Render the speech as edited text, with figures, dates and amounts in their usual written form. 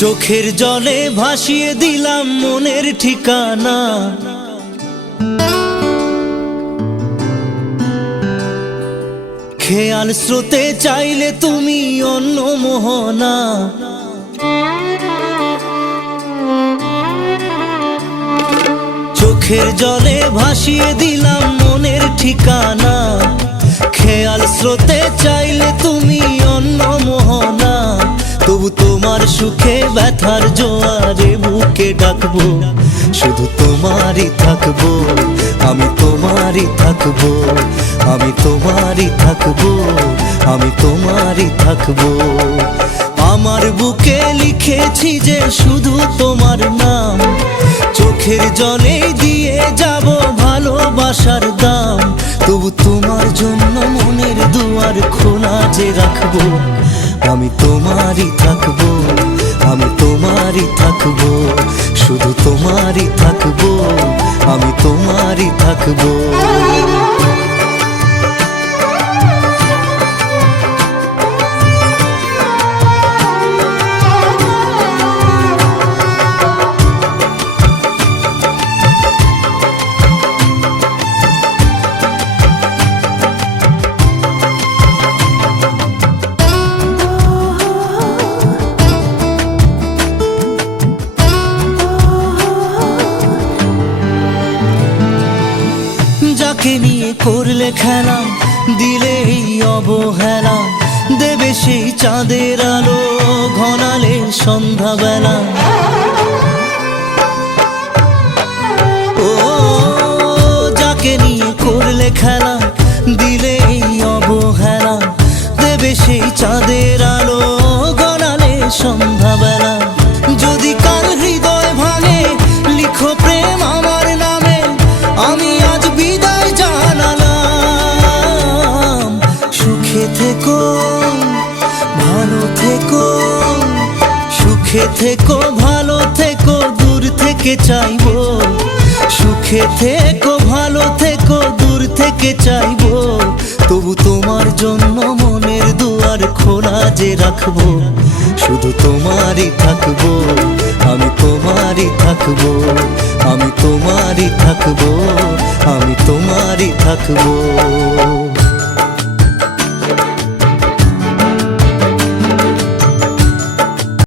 চোখের জলে ভাসিয়ে দিলাম মনের ঠিকানা। খেয়াল স্রোতে চাইলে তুমি অন্য মোহনা। চোখের জলে ভাসিয়ে দিলাম মনের ঠিকানা। খেয়াল স্রোতে চাইলে তুমি অন্য মোহনা। তবু তোমার সুখে ব্যথার জোয়ারে বুকে ডাকবো, শুধু তোমারই থাকবো, আমি তোমারই থাকবো, আমি তোমারই থাকবো, আমি তোমারই থাকবো। আমার বুকে লিখেছি যে শুধু তোমার নাম, চোখের জলে দিয়ে যাব ভালোবাসার দাম। তবু তোমার জন্য মনের দুয়ার খোলা যে রাখবো, আমি তোমারই থাকবো, আমি তোমারই থাকবো, শুধু তোমারই থাকবো, আমি তোমারই থাকবো। যাকে নিয়ে করলে খেলা, দিলে এই অবহেলা, দেবে সেই চাঁদের আলো ঘনালে সন্ধ্যাবেলা। ও যাকে নিয়ে করলে খেলা, দিলে এই অবহেলা, দেবে সেই চাঁদের আলো ঘনালে সন্ধ্যাবেলা। যদি কাল হৃদয় ভাঙে লিখো প্রেম আমার নামে, আমি আজ বিদায় জানালাম। সুখে থেকো, ভালো থেকো, সুখে থেকো, ভালো থেকো, দূর থেকে চাইবো। সুখে থেকো, ভালো থেকো, দূর থেকে চাইবো। তবু তোমার জন্য মনের দুয়ার খোলা যে রাখবো, শুধু তোমারই থাকবো, আমি তোমারই থাকবো, আমি তোমারই থাকবো, আমি তোমারই থাকবো।